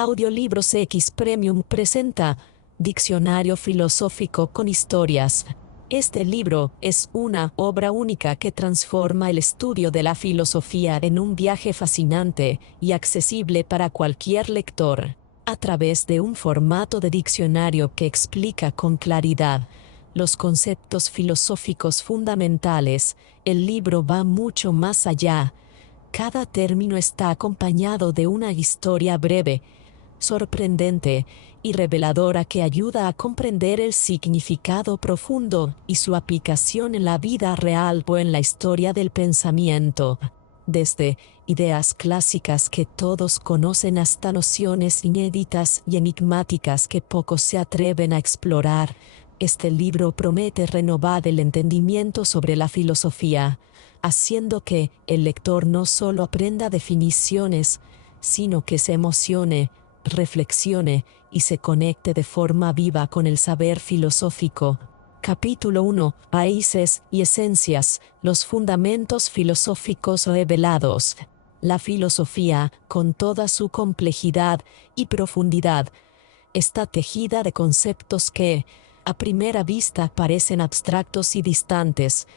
Audiolibros X Premium presenta Diccionario Filosófico con Historias. Este libro es una obra única que transforma el estudio de la filosofía en un viaje fascinante y accesible para cualquier lector, a través de un formato de diccionario que explica con claridad los conceptos filosóficos fundamentales. El libro va mucho más allá. Cada término está acompañado de una historia breve, sorprendente y reveladora que ayuda a comprender el significado profundo y su aplicación en la vida real o en la historia del pensamiento. Desde ideas clásicas que todos conocen hasta nociones inéditas y enigmáticas que pocos se atreven a explorar, este libro promete renovar el entendimiento sobre la filosofía, haciendo que el lector no solo aprenda definiciones, sino que se emocione, reflexione y se conecte de forma viva con el saber filosófico. Capítulo 1. Raíces y esencias, los fundamentos filosóficos revelados. La filosofía, con toda su complejidad y profundidad, está tejida de conceptos que, a primera vista, parecen abstractos y distantes,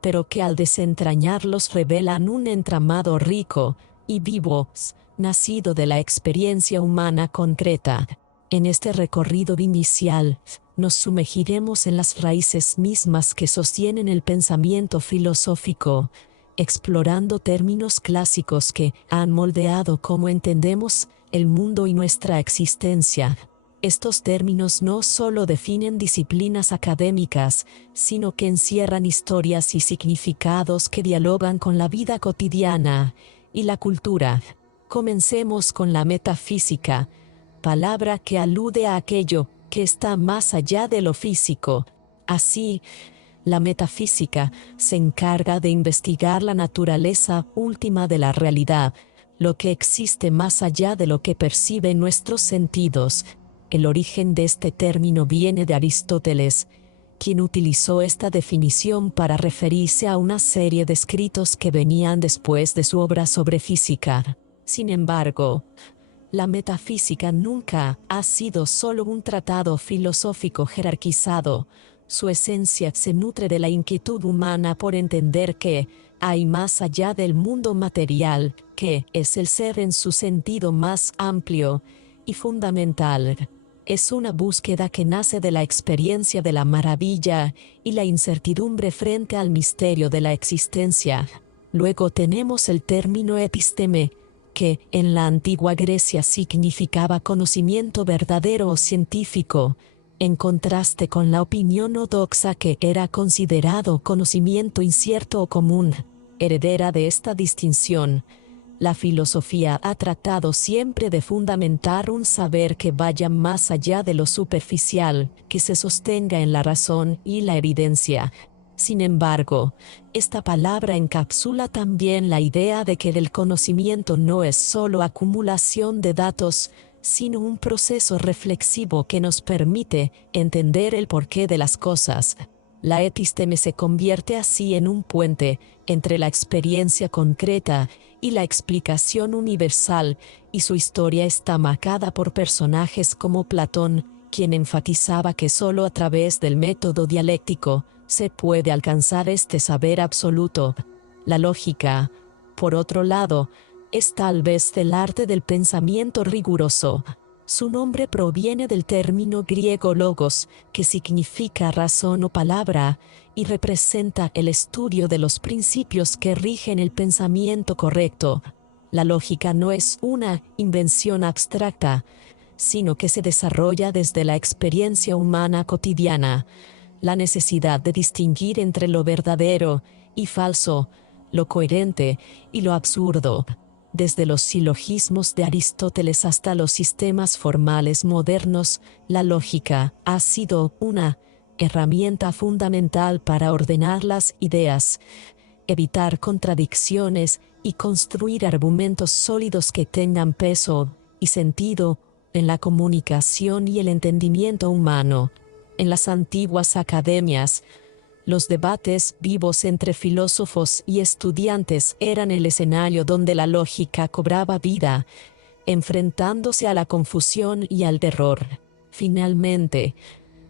pero que al desentrañarlos revelan un entramado rico y vivo, nacido de la experiencia humana concreta. En este recorrido inicial, nos sumergiremos en las raíces mismas que sostienen el pensamiento filosófico, explorando términos clásicos que han moldeado cómo entendemos el mundo y nuestra existencia. Estos términos no solo definen disciplinas académicas, sino que encierran historias y significados que dialogan con la vida cotidiana y la cultura. Comencemos con la metafísica, palabra que alude a aquello que está más allá de lo físico. Así, la metafísica se encarga de investigar la naturaleza última de la realidad, lo que existe más allá de lo que perciben nuestros sentidos. El origen de este término viene de Aristóteles, quien utilizó esta definición para referirse a una serie de escritos que venían después de su obra sobre física. Sin embargo, la metafísica nunca ha sido solo un tratado filosófico jerarquizado. Su esencia se nutre de la inquietud humana por entender que hay más allá del mundo material, que es el ser en su sentido más amplio y fundamental. Es una búsqueda que nace de la experiencia de la maravilla y la incertidumbre frente al misterio de la existencia. Luego tenemos el término episteme, que en la antigua Grecia significaba conocimiento verdadero o científico, en contraste con la opinión ortodoxa que era considerado conocimiento incierto o común. Heredera de esta distinción, la filosofía ha tratado siempre de fundamentar un saber que vaya más allá de lo superficial, que se sostenga en la razón y la evidencia. Sin embargo, esta palabra encapsula también la idea de que el conocimiento no es solo acumulación de datos, sino un proceso reflexivo que nos permite entender el porqué de las cosas. La episteme se convierte así en un puente entre la experiencia concreta y la explicación universal, y su historia está marcada por personajes como Platón, quien enfatizaba que solo a través del método dialéctico se puede alcanzar este saber absoluto. La lógica, por otro lado, es tal vez el arte del pensamiento riguroso. Su nombre proviene del término griego logos, que significa razón o palabra, y representa el estudio de los principios que rigen el pensamiento correcto. La lógica no es una invención abstracta, sino que se desarrolla desde la experiencia humana cotidiana. La necesidad de distinguir entre lo verdadero y falso, lo coherente y lo absurdo. Desde los silogismos de Aristóteles hasta los sistemas formales modernos, la lógica ha sido una herramienta fundamental para ordenar las ideas, evitar contradicciones y construir argumentos sólidos que tengan peso y sentido en la comunicación y el entendimiento humano. En las antiguas academias, los debates vivos entre filósofos y estudiantes eran el escenario donde la lógica cobraba vida. enfrentándose a la confusión y al terror. Finalmente,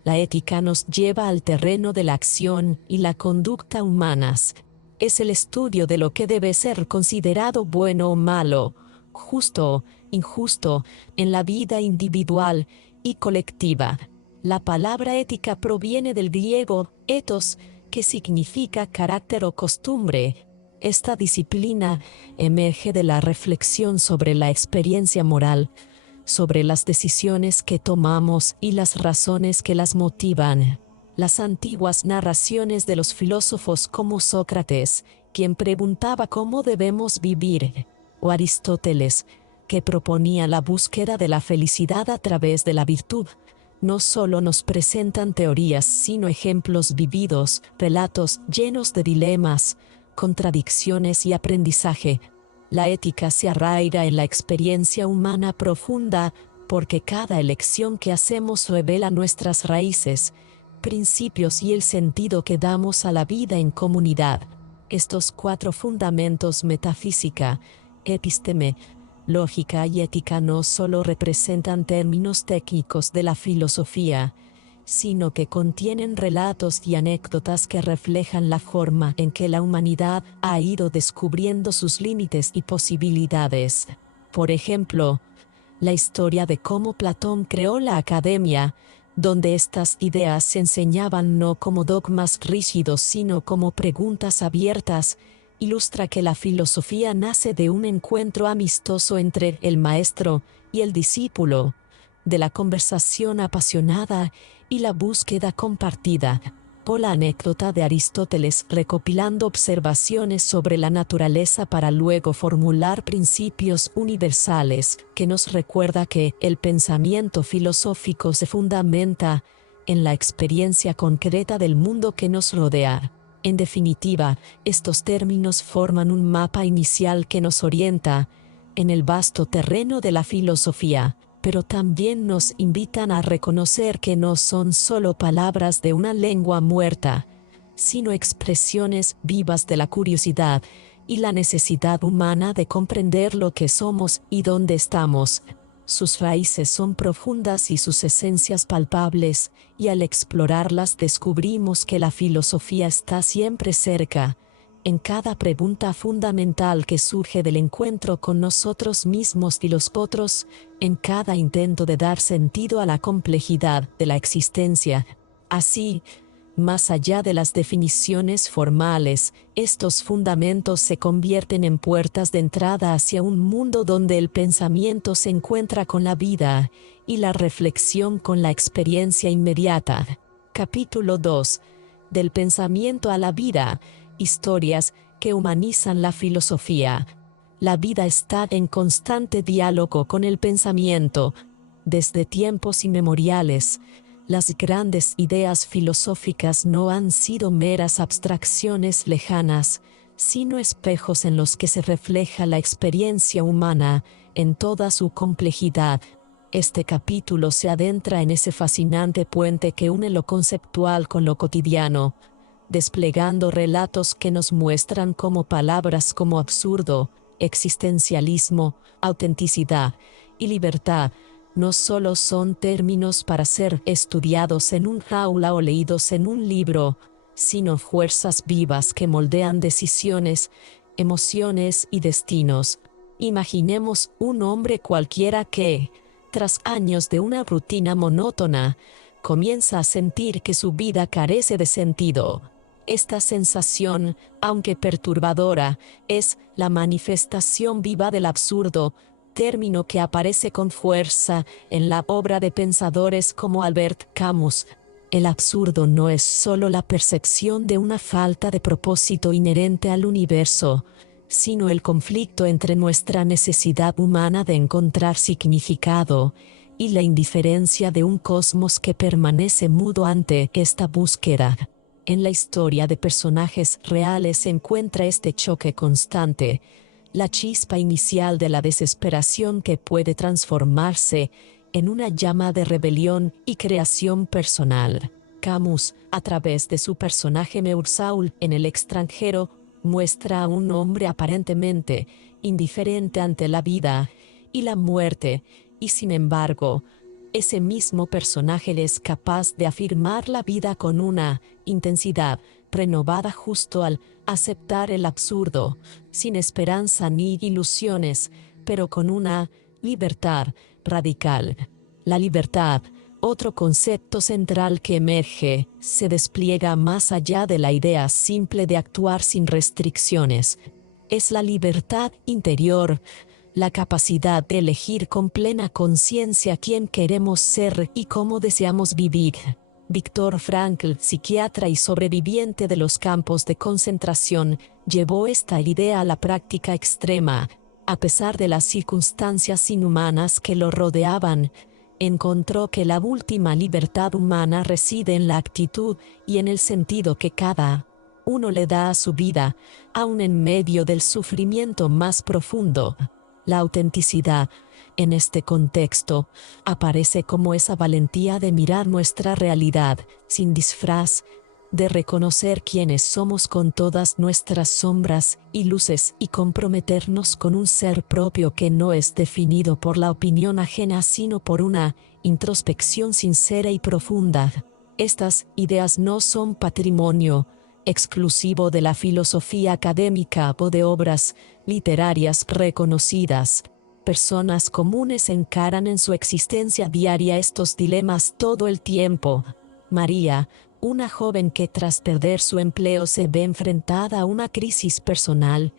la ética nos lleva al terreno de la acción y la conducta humanas. Es el estudio de lo que debe ser considerado bueno o malo, justo o injusto, en la vida individual y colectiva. La palabra ética proviene del griego ethos, que significa carácter o costumbre. Esta disciplina emerge de la reflexión sobre la experiencia moral, sobre las decisiones que tomamos y las razones que las motivan. Las antiguas narraciones de los filósofos como Sócrates, quien preguntaba cómo debemos vivir, o Aristóteles, que proponía la búsqueda de la felicidad a través de la virtud, no solo nos presentan teorías, sino ejemplos vividos, relatos llenos de dilemas, contradicciones y aprendizaje. La ética se arraiga en la experiencia humana profunda, porque cada elección que hacemos revela nuestras raíces, principios y el sentido que damos a la vida en comunidad. Estos 4 fundamentos: metafísica, episteme, lógica y ética, no solo representan términos técnicos de la filosofía, sino que contienen relatos y anécdotas que reflejan la forma en que la humanidad ha ido descubriendo sus límites y posibilidades. Por ejemplo, la historia de cómo Platón creó la academia, donde estas ideas se enseñaban no como dogmas rígidos sino como preguntas abiertas, ilustra que la filosofía nace de un encuentro amistoso entre el maestro y el discípulo, de la conversación apasionada y la búsqueda compartida. O la anécdota de Aristóteles recopilando observaciones sobre la naturaleza para luego formular principios universales, que nos recuerda que el pensamiento filosófico se fundamenta en la experiencia concreta del mundo que nos rodea. En definitiva, estos términos forman un mapa inicial que nos orienta en el vasto terreno de la filosofía, pero también nos invitan a reconocer que no son solo palabras de una lengua muerta, sino expresiones vivas de la curiosidad y la necesidad humana de comprender lo que somos y dónde estamos. Sus raíces son profundas y sus esencias palpables, y al explorarlas descubrimos que la filosofía está siempre cerca, en cada pregunta fundamental que surge del encuentro con nosotros mismos y los otros, en cada intento de dar sentido a la complejidad de la existencia. Así, más allá de las definiciones formales, estos fundamentos se convierten en puertas de entrada hacia un mundo donde el pensamiento se encuentra con la vida y la reflexión con la experiencia inmediata. Capítulo 2. Del pensamiento a la vida. Historias que humanizan la filosofía. La vida está en constante diálogo con el pensamiento. Desde tiempos inmemoriales, las grandes ideas filosóficas no han sido meras abstracciones lejanas, sino espejos en los que se refleja la experiencia humana en toda su complejidad. Este capítulo se adentra en ese fascinante puente que une lo conceptual con lo cotidiano, desplegando relatos que nos muestran cómo palabras como absurdo, existencialismo, autenticidad y libertad no solo son términos para ser estudiados en un aula o leídos en un libro, sino fuerzas vivas que moldean decisiones, emociones y destinos. Imaginemos un hombre cualquiera que, tras años de una rutina monótona, comienza a sentir que su vida carece de sentido. Esta sensación, aunque perturbadora, es la manifestación viva del absurdo, término que aparece con fuerza en la obra de pensadores como Albert Camus. El absurdo no es solo la percepción de una falta de propósito inherente al universo, sino el conflicto entre nuestra necesidad humana de encontrar significado y la indiferencia de un cosmos que permanece mudo ante esta búsqueda. En la historia de personajes reales se encuentra este choque constante, la chispa inicial de la desesperación que puede transformarse en una llama de rebelión y creación personal. Camus, a través de su personaje Meursault en El extranjero, muestra a un hombre aparentemente indiferente ante la vida y la muerte, y sin embargo, ese mismo personaje es capaz de afirmar la vida con una intensidad renovada justo al aceptar el absurdo, sin esperanza ni ilusiones, pero con una libertad radical. La libertad, otro concepto central que emerge, se despliega más allá de la idea simple de actuar sin restricciones. Es la libertad interior, la capacidad de elegir con plena conciencia quién queremos ser y cómo deseamos vivir. Viktor Frankl, psiquiatra y sobreviviente de los campos de concentración, llevó esta idea a la práctica extrema. A pesar de las circunstancias inhumanas que lo rodeaban, encontró que la última libertad humana reside en la actitud y en el sentido que cada uno le da a su vida, aun en medio del sufrimiento más profundo. La autenticidad, en este contexto, aparece como esa valentía de mirar nuestra realidad sin disfraz, de reconocer quiénes somos con todas nuestras sombras y luces y comprometernos con un ser propio que no es definido por la opinión ajena sino por una introspección sincera y profunda. Estas ideas no son patrimonio exclusivo de la filosofía académica o de obras literarias reconocidas. Personas comunes encaran en su existencia diaria estos dilemas todo el tiempo. María, una joven que tras perder su empleo se ve enfrentada a una crisis personal,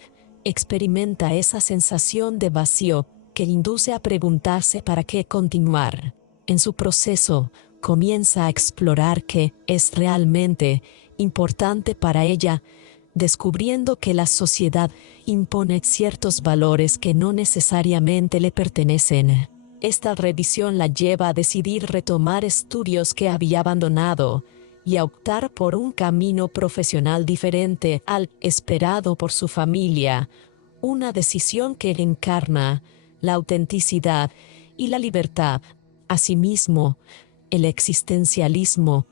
experimenta esa sensación de vacío que induce a preguntarse para qué continuar. En su proceso, comienza a explorar qué es realmente importante para ella, descubriendo que la sociedad impone ciertos valores que no necesariamente le pertenecen. Esta revisión la lleva a decidir retomar estudios que había abandonado y a optar por un camino profesional diferente al esperado por su familia, una decisión que encarna la autenticidad y la libertad. Asimismo, el existencialismo,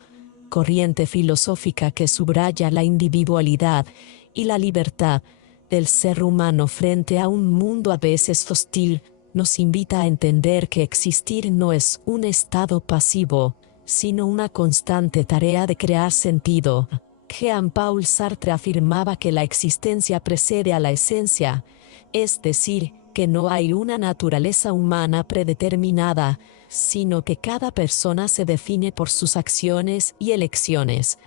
corriente filosófica que subraya la individualidad y la libertad del ser humano frente a un mundo a veces hostil, nos invita a entender que existir no es un estado pasivo, sino una constante tarea de crear sentido. Jean-Paul Sartre afirmaba que la existencia precede a la esencia, es decir, que no hay una naturaleza humana predeterminada, sino que cada persona se define por sus acciones y elecciones.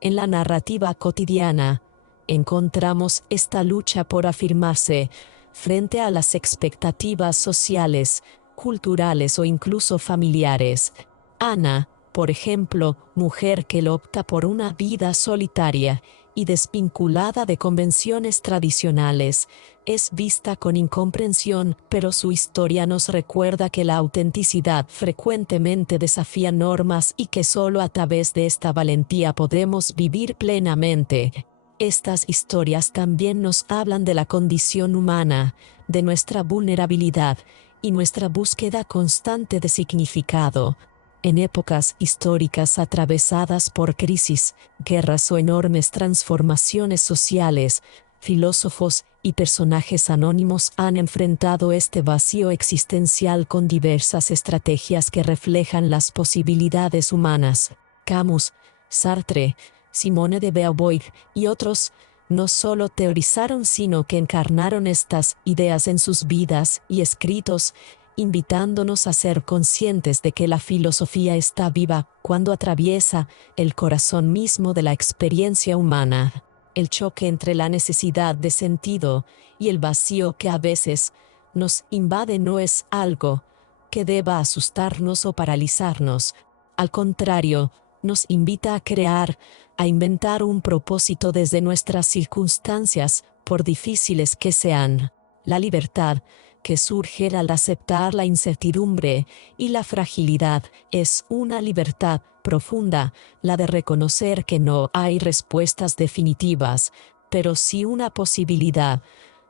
En la narrativa cotidiana, encontramos esta lucha por afirmarse frente a las expectativas sociales, culturales o incluso familiares. Ana, por ejemplo, mujer que opta por una vida solitaria y desvinculada de convenciones tradicionales, es vista con incomprensión, pero su historia nos recuerda que la autenticidad frecuentemente desafía normas y que solo a través de esta valentía podemos vivir plenamente. Estas historias también nos hablan de la condición humana, de nuestra vulnerabilidad y nuestra búsqueda constante de significado. En épocas históricas atravesadas por crisis, guerras o enormes transformaciones sociales, filósofos y personajes anónimos han enfrentado este vacío existencial con diversas estrategias que reflejan las posibilidades humanas. Camus, Sartre, Simone de Beauvoir y otros no solo teorizaron sino que encarnaron estas ideas en sus vidas y escritos, invitándonos a ser conscientes de que la filosofía está viva cuando atraviesa el corazón mismo de la experiencia humana. El choque entre la necesidad de sentido y el vacío que a veces nos invade no es algo que deba asustarnos o paralizarnos. Al contrario, nos invita a crear, a inventar un propósito desde nuestras circunstancias, por difíciles que sean. La libertad, que surge al aceptar la incertidumbre y la fragilidad, es una libertad profunda, la de reconocer que no hay respuestas definitivas, pero sí una posibilidad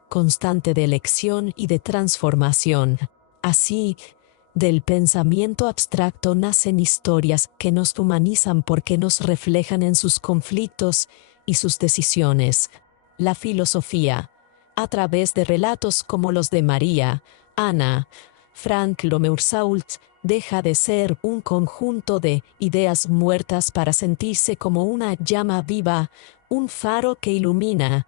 constante de elección y de transformación. Así, del pensamiento abstracto nacen historias que nos humanizan porque nos reflejan en sus conflictos y sus decisiones. La filosofía, a través de relatos como los de María, Ana, Frank Lomeursault, deja de ser un conjunto de ideas muertas para sentirse como una llama viva, un faro que ilumina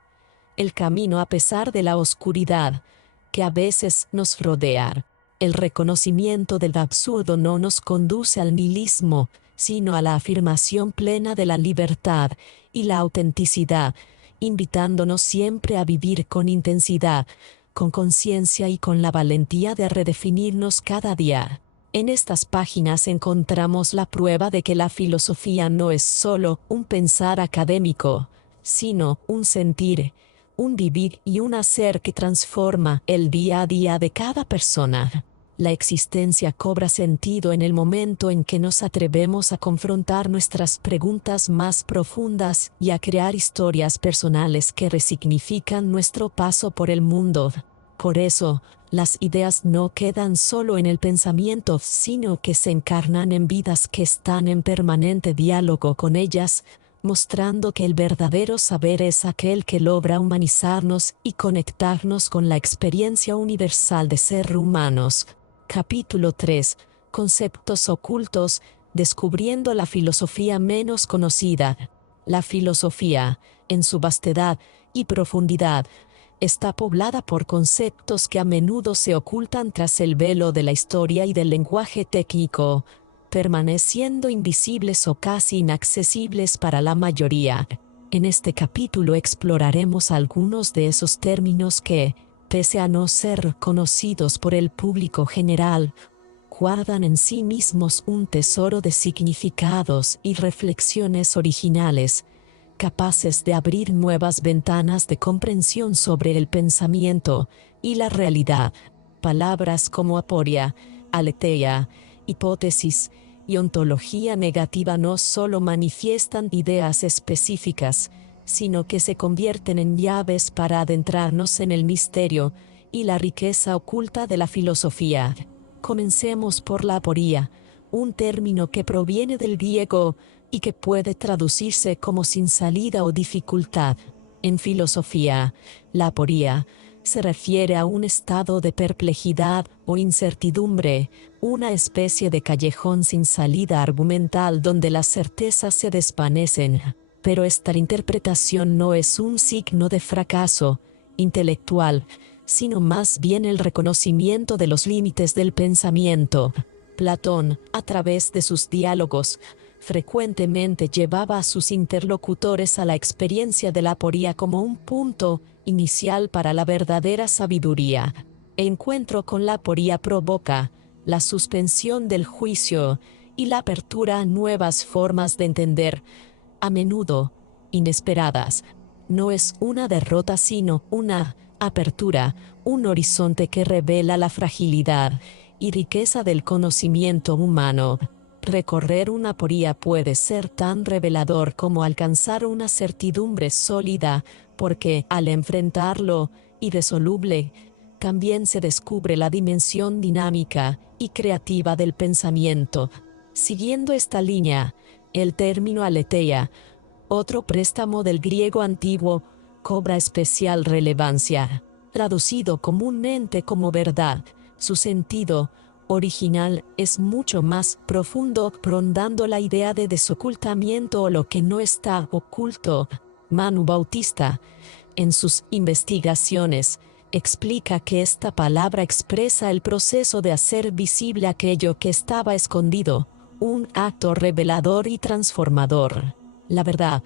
el camino a pesar de la oscuridad que a veces nos rodea. El reconocimiento del absurdo no nos conduce al nihilismo, sino a la afirmación plena de la libertad y la autenticidad, invitándonos siempre a vivir con intensidad, con conciencia y con la valentía de redefinirnos cada día. En estas páginas encontramos la prueba de que la filosofía no es solo un pensar académico, sino un sentir, un vivir y un hacer que transforma el día a día de cada persona. La existencia cobra sentido en el momento en que nos atrevemos a confrontar nuestras preguntas más profundas y a crear historias personales que resignifican nuestro paso por el mundo. Por eso, las ideas no quedan solo en el pensamiento, sino que se encarnan en vidas que están en permanente diálogo con ellas, mostrando que el verdadero saber es aquel que logra humanizarnos y conectarnos con la experiencia universal de ser humanos. Capítulo 3. Conceptos ocultos, descubriendo la filosofía menos conocida. La filosofía, en su vastedad y profundidad, está poblada por conceptos que a menudo se ocultan tras el velo de la historia y del lenguaje técnico, permaneciendo invisibles o casi inaccesibles para la mayoría. En este capítulo exploraremos algunos de esos términos que, pese a no ser conocidos por el público general, guardan en sí mismos un tesoro de significados y reflexiones originales, capaces de abrir nuevas ventanas de comprensión sobre el pensamiento y la realidad. Palabras como aporia, aletheia, hipótesis y ontología negativa no solo manifiestan ideas específicas, sino que se convierten en llaves para adentrarnos en el misterio y la riqueza oculta de la filosofía. Comencemos por la aporía, un término que proviene del griego y que puede traducirse como sin salida o dificultad. En filosofía, la aporía se refiere a un estado de perplejidad o incertidumbre, una especie de callejón sin salida argumental donde las certezas se desvanecen. Pero esta interpretación no es un signo de fracaso intelectual, sino más bien el reconocimiento de los límites del pensamiento. Platón, a través de sus diálogos, frecuentemente llevaba a sus interlocutores a la experiencia de la aporía como un punto inicial para la verdadera sabiduría. El encuentro con la aporía provoca la suspensión del juicio y la apertura a nuevas formas de entender, a menudo inesperadas. No es una derrota sino una apertura, un horizonte que revela la fragilidad y riqueza del conocimiento humano. Recorrer una aporía puede ser tan revelador como alcanzar una certidumbre sólida, porque al enfrentarlo, irresoluble, también se descubre la dimensión dinámica y creativa del pensamiento. Siguiendo esta línea, el término aletheia, otro préstamo del griego antiguo, cobra especial relevancia. Traducido comúnmente como verdad, su sentido original es mucho más profundo, rondando la idea de desocultamiento o lo que no está oculto. Manu Bautista, en sus investigaciones, explica que esta palabra expresa el proceso de hacer visible aquello que estaba escondido, un acto revelador y transformador. La verdad,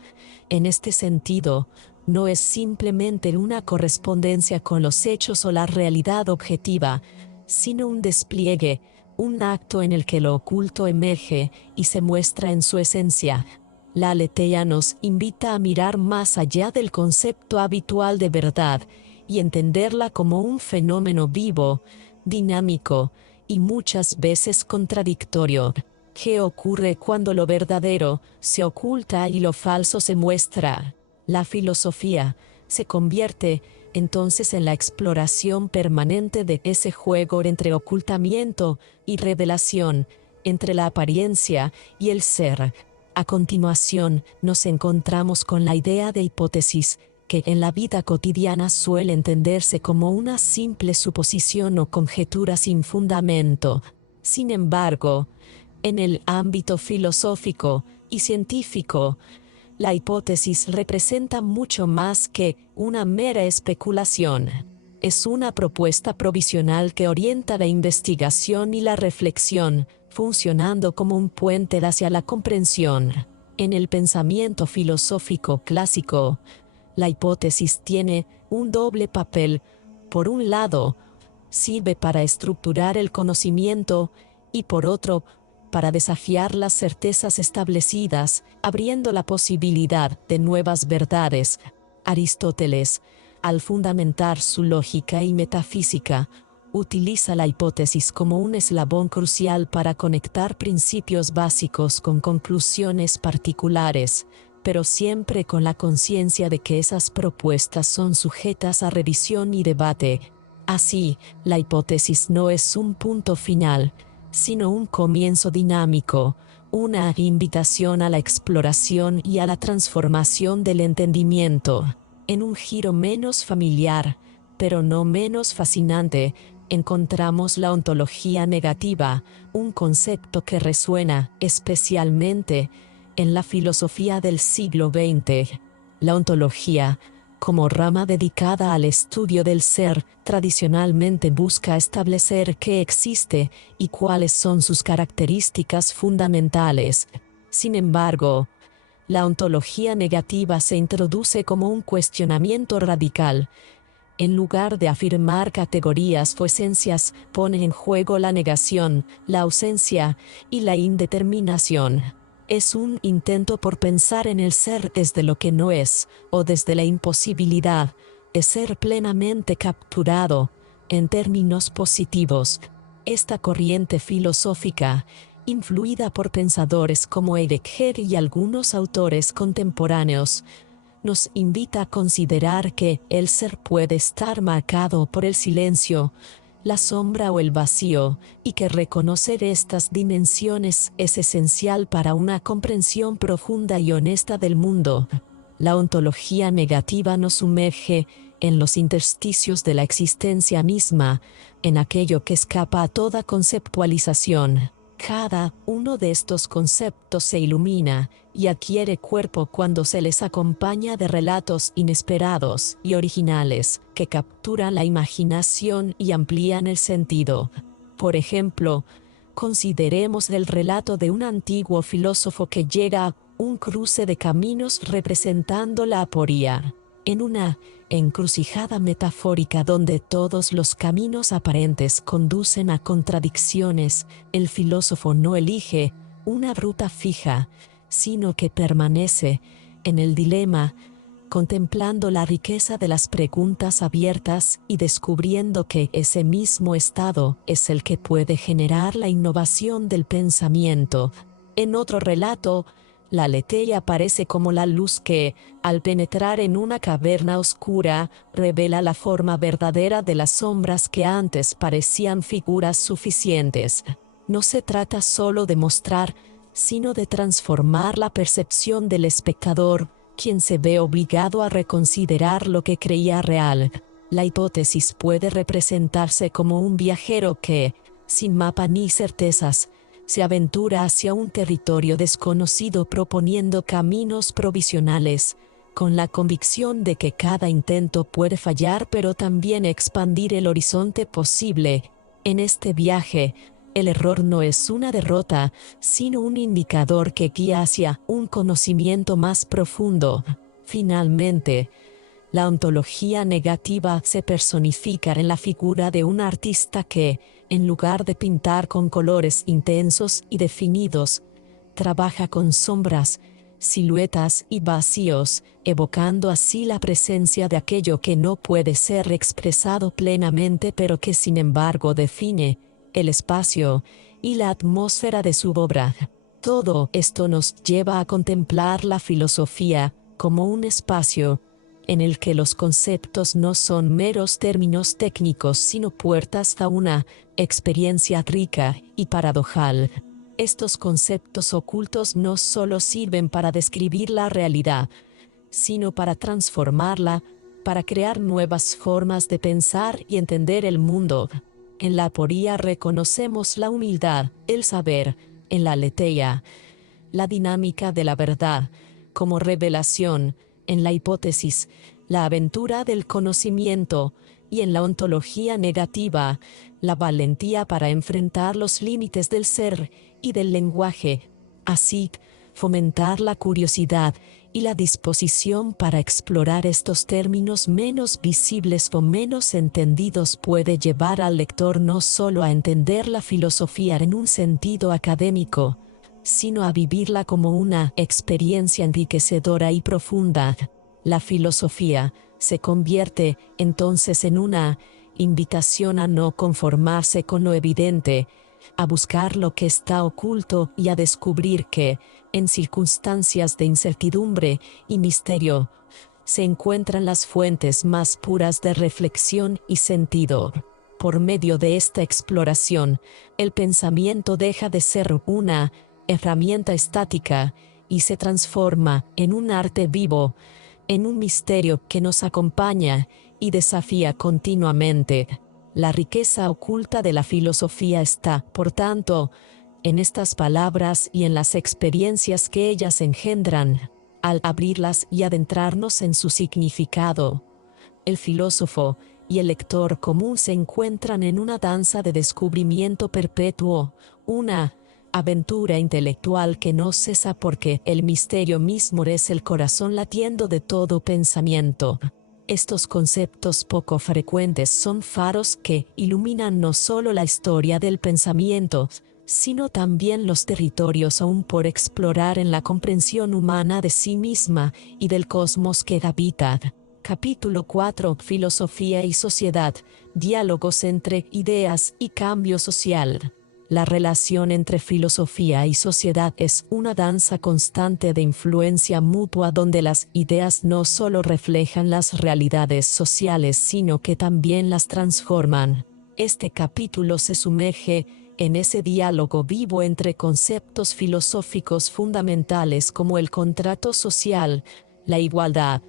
en este sentido, no es simplemente una correspondencia con los hechos o la realidad objetiva, sino un despliegue, un acto en el que lo oculto emerge y se muestra en su esencia. La aletheia nos invita a mirar más allá del concepto habitual de verdad y entenderla como un fenómeno vivo, dinámico y muchas veces contradictorio. ¿Qué ocurre cuando lo verdadero se oculta y lo falso se muestra? La filosofía se convierte entonces en la exploración permanente de ese juego entre ocultamiento y revelación, entre la apariencia y el ser. A continuación, nos encontramos con la idea de hipótesis, que en la vida cotidiana suele entenderse como una simple suposición o conjetura sin fundamento. Sin embargo, en el ámbito filosófico y científico, la hipótesis representa mucho más que una mera especulación. Es una propuesta provisional que orienta la investigación y la reflexión, funcionando como un puente hacia la comprensión. En el pensamiento filosófico clásico, la hipótesis tiene un doble papel. Por un lado, sirve para estructurar el conocimiento y por otro, para desafiar las certezas establecidas, abriendo la posibilidad de nuevas verdades. Aristóteles, al fundamentar su lógica y metafísica, utiliza la hipótesis como un eslabón crucial para conectar principios básicos con conclusiones particulares, pero siempre con la conciencia de que esas propuestas son sujetas a revisión y debate. Así, la hipótesis no es un punto final, sino un comienzo dinámico, una invitación a la exploración y a la transformación del entendimiento. En un giro menos familiar, pero no menos fascinante, encontramos la ontología negativa, un concepto que resuena especialmente en la filosofía del siglo XX. La ontología, como rama dedicada al estudio del ser, tradicionalmente busca establecer qué existe y cuáles son sus características fundamentales. Sin embargo, la ontología negativa se introduce como un cuestionamiento radical. En lugar de afirmar categorías o esencias, pone en juego la negación, la ausencia y la indeterminación. Es un intento por pensar en el ser desde lo que no es, o desde la imposibilidad de ser plenamente capturado, en términos positivos. Esta corriente filosófica, influida por pensadores como Heidegger y algunos autores contemporáneos, nos invita a considerar que el ser puede estar marcado por el silencio, la sombra o el vacío, y que reconocer estas dimensiones es esencial para una comprensión profunda y honesta del mundo. La ontología negativa nos sumerge en los intersticios de la existencia misma, en aquello que escapa a toda conceptualización. Cada uno de estos conceptos se ilumina y adquiere cuerpo cuando se les acompaña de relatos inesperados y originales que capturan la imaginación y amplían el sentido. Por ejemplo, consideremos el relato de un antiguo filósofo que llega a un cruce de caminos representando la aporía. En una encrucijada metafórica donde todos los caminos aparentes conducen a contradicciones, el filósofo no elige una ruta fija, sino que permanece en el dilema, contemplando la riqueza de las preguntas abiertas y descubriendo que ese mismo estado es el que puede generar la innovación del pensamiento. En otro relato, la aletheia aparece como la luz que, al penetrar en una caverna oscura, revela la forma verdadera de las sombras que antes parecían figuras suficientes. No se trata solo de mostrar, sino de transformar la percepción del espectador, quien se ve obligado a reconsiderar lo que creía real. La hipótesis puede representarse como un viajero que, sin mapa ni certezas, se aventura hacia un territorio desconocido proponiendo caminos provisionales, con la convicción de que cada intento puede fallar pero también expandir el horizonte posible. En este viaje, el error no es una derrota, sino un indicador que guía hacia un conocimiento más profundo. Finalmente, la ontología negativa se personifica en la figura de un artista que, en lugar de pintar con colores intensos y definidos, trabaja con sombras, siluetas y vacíos, evocando así la presencia de aquello que no puede ser expresado plenamente pero que sin embargo define el espacio y la atmósfera de su obra. Todo esto nos lleva a contemplar la filosofía como un espacio en el que los conceptos no son meros términos técnicos sino puertas a una experiencia rica y paradojal. Estos conceptos ocultos no solo sirven para describir la realidad, sino para transformarla, para crear nuevas formas de pensar y entender el mundo. En la aporía reconocemos la humildad, el saber, en la aletheia, la dinámica de la verdad, como revelación, en la hipótesis, la aventura del conocimiento, y en la ontología negativa, la valentía para enfrentar los límites del ser y del lenguaje. Así, fomentar la curiosidad y la disposición para explorar estos términos menos visibles o menos entendidos puede llevar al lector no solo a entender la filosofía en un sentido académico, sino a vivirla como una experiencia enriquecedora y profunda. La filosofía se convierte entonces en una invitación a no conformarse con lo evidente, a buscar lo que está oculto y a descubrir que, en circunstancias de incertidumbre y misterio, se encuentran las fuentes más puras de reflexión y sentido. Por medio de esta exploración, el pensamiento deja de ser una herramienta estática y se transforma en un arte vivo, en un misterio que nos acompaña y desafía continuamente. La riqueza oculta de la filosofía está, por tanto, en estas palabras y en las experiencias que ellas engendran. Al abrirlas y adentrarnos en su significado, el filósofo y el lector común se encuentran en una danza de descubrimiento perpetuo, una aventura intelectual que no cesa porque el misterio mismo es el corazón latiendo de todo pensamiento. Estos conceptos poco frecuentes son faros que iluminan no solo la historia del pensamiento, sino también los territorios aún por explorar en la comprensión humana de sí misma y del cosmos que habita. Capítulo 4. Filosofía y sociedad, diálogos entre ideas y cambio social. La relación entre filosofía y sociedad es una danza constante de influencia mutua donde las ideas no solo reflejan las realidades sociales sino que también las transforman. Este capítulo se sumerge en ese diálogo vivo entre conceptos filosóficos fundamentales como el contrato social, la igualdad,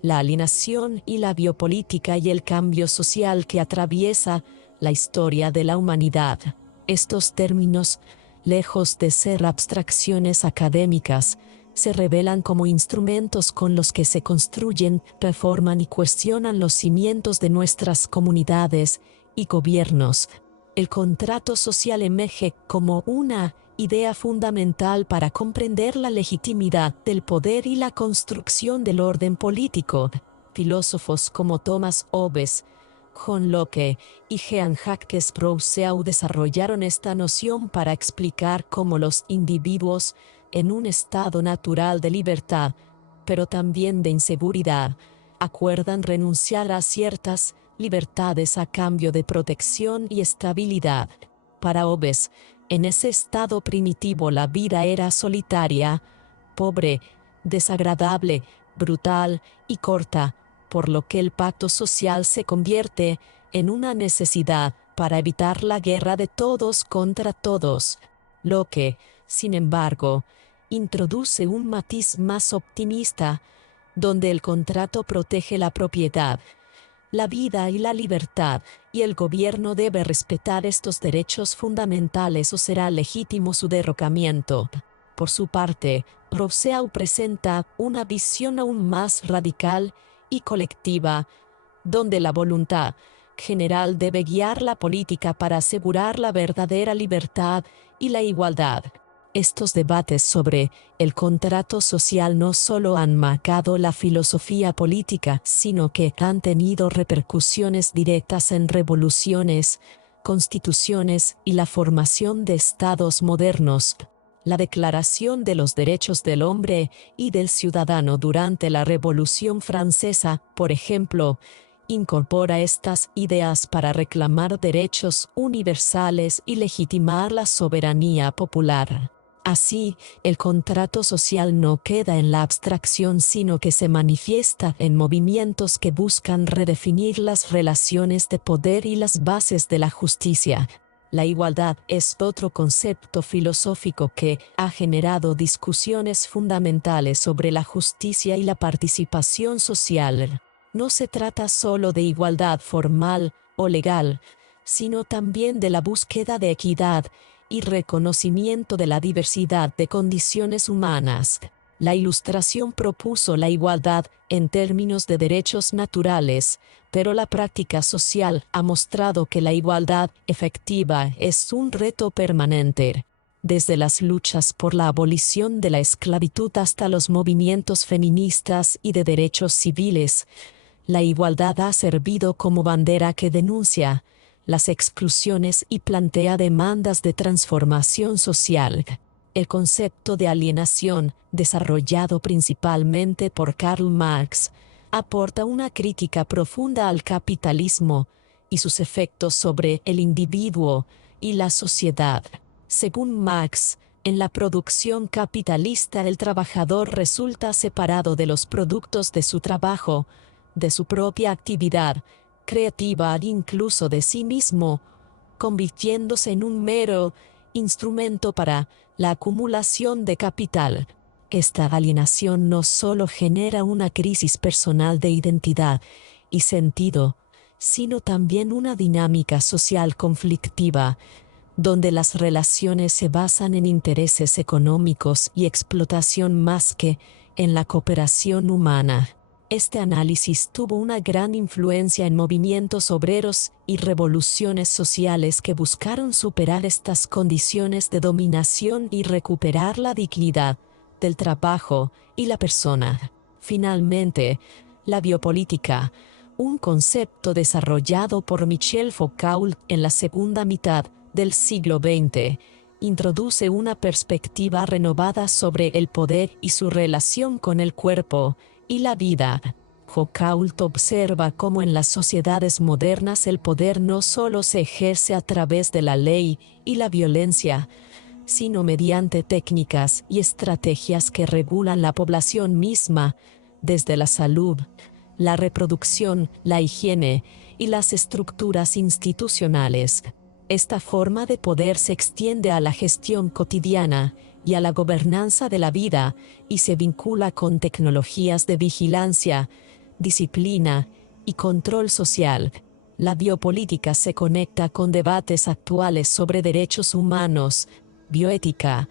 la alienación y la biopolítica y el cambio social que atraviesa la historia de la humanidad. Estos términos, lejos de ser abstracciones académicas, se revelan como instrumentos con los que se construyen, reforman y cuestionan los cimientos de nuestras comunidades y gobiernos. El contrato social emerge como una idea fundamental para comprender la legitimidad del poder y la construcción del orden político. Filósofos como Thomas Hobbes, John Locke y Jean-Jacques Rousseau desarrollaron esta noción para explicar cómo los individuos, en un estado natural de libertad, pero también de inseguridad, acuerdan renunciar a ciertas libertades a cambio de protección y estabilidad. Para Hobbes, en ese estado primitivo la vida era solitaria, pobre, desagradable, brutal y corta, por lo que el pacto social se convierte en una necesidad para evitar la guerra de todos contra todos. Locke, sin embargo, introduce un matiz más optimista, donde el contrato protege la propiedad, la vida y la libertad, y el gobierno debe respetar estos derechos fundamentales o será legítimo su derrocamiento. Por su parte, Rousseau presenta una visión aún más radical y colectiva, donde la voluntad general debe guiar la política para asegurar la verdadera libertad y la igualdad. Estos debates sobre el contrato social no solo han marcado la filosofía política, sino que han tenido repercusiones directas en revoluciones, constituciones y la formación de estados modernos. La Declaración de los Derechos del Hombre y del Ciudadano durante la Revolución Francesa, por ejemplo, incorpora estas ideas para reclamar derechos universales y legitimar la soberanía popular. Así, el contrato social no queda en la abstracción sino que se manifiesta en movimientos que buscan redefinir las relaciones de poder y las bases de la justicia. La igualdad es otro concepto filosófico que ha generado discusiones fundamentales sobre la justicia y la participación social. No se trata solo de igualdad formal o legal, sino también de la búsqueda de equidad y reconocimiento de la diversidad de condiciones humanas. La Ilustración propuso la igualdad en términos de derechos naturales, pero la práctica social ha mostrado que la igualdad efectiva es un reto permanente. Desde las luchas por la abolición de la esclavitud hasta los movimientos feministas y de derechos civiles, la igualdad ha servido como bandera que denuncia las exclusiones y plantea demandas de transformación social. El concepto de alienación, desarrollado principalmente por Karl Marx, aporta una crítica profunda al capitalismo y sus efectos sobre el individuo y la sociedad. Según Marx, en la producción capitalista el trabajador resulta separado de los productos de su trabajo, de su propia actividad creativa e incluso de sí mismo, convirtiéndose en un mero instrumento para la acumulación de capital. Esta alienación no solo genera una crisis personal de identidad y sentido, sino también una dinámica social conflictiva, donde las relaciones se basan en intereses económicos y explotación más que en la cooperación humana. Este análisis tuvo una gran influencia en movimientos obreros y revoluciones sociales que buscaron superar estas condiciones de dominación y recuperar la dignidad del trabajo y la persona. Finalmente, la biopolítica, un concepto desarrollado por Michel Foucault en la segunda mitad del siglo XX, introduce una perspectiva renovada sobre el poder y su relación con el cuerpo y la vida. Foucault observa cómo en las sociedades modernas el poder no solo se ejerce a través de la ley y la violencia, sino mediante técnicas y estrategias que regulan la población misma, desde la salud, la reproducción, la higiene y las estructuras institucionales. Esta forma de poder se extiende a la gestión cotidiana y a la gobernanza de la vida y se vincula con tecnologías de vigilancia, disciplina y control social. La biopolítica se conecta con debates actuales sobre derechos humanos, bioética,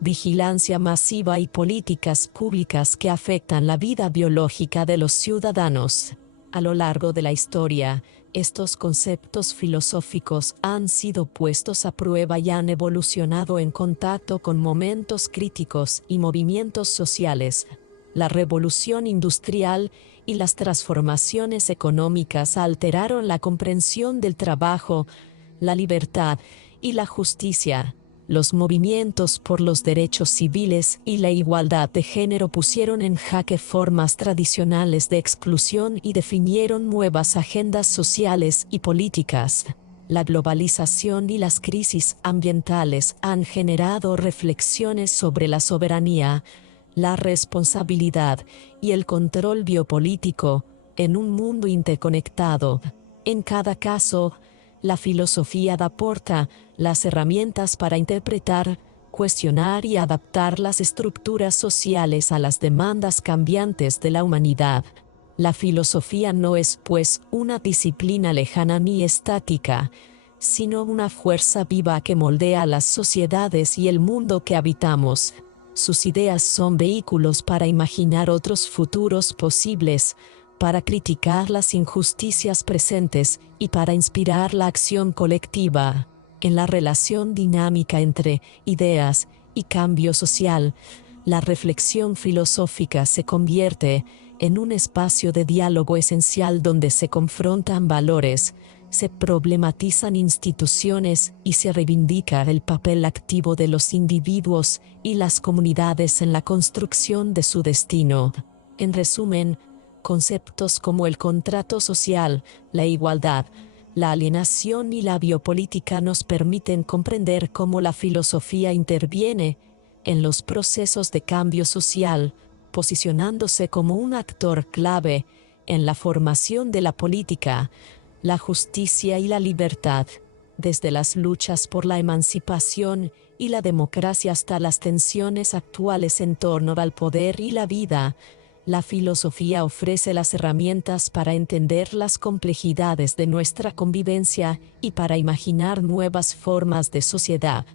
vigilancia masiva y políticas públicas que afectan la vida biológica de los ciudadanos. A lo largo de la historia, estos conceptos filosóficos han sido puestos a prueba y han evolucionado en contacto con momentos críticos y movimientos sociales. La revolución industrial y las transformaciones económicas alteraron la comprensión del trabajo, la libertad y la justicia. Los movimientos por los derechos civiles y la igualdad de género pusieron en jaque formas tradicionales de exclusión y definieron nuevas agendas sociales y políticas. La globalización y las crisis ambientales han generado reflexiones sobre la soberanía, la responsabilidad y el control biopolítico en un mundo interconectado. En cada caso, la filosofía aporta las herramientas para interpretar, cuestionar y adaptar las estructuras sociales a las demandas cambiantes de la humanidad. La filosofía no es, pues, una disciplina lejana ni estática, sino una fuerza viva que moldea las sociedades y el mundo que habitamos. Sus ideas son vehículos para imaginar otros futuros posibles, para criticar las injusticias presentes y para inspirar la acción colectiva. En la relación dinámica entre ideas y cambio social, la reflexión filosófica se convierte en un espacio de diálogo esencial donde se confrontan valores, se problematizan instituciones y se reivindica el papel activo de los individuos y las comunidades en la construcción de su destino. En resumen, conceptos como el contrato social, la igualdad, la alienación y la biopolítica nos permiten comprender cómo la filosofía interviene en los procesos de cambio social, posicionándose como un actor clave en la formación de la política, la justicia y la libertad. desde las luchas por la emancipación y la democracia hasta las tensiones actuales en torno al poder y la vida. La filosofía ofrece las herramientas para entender las complejidades de nuestra convivencia y para imaginar nuevas formas de sociedad.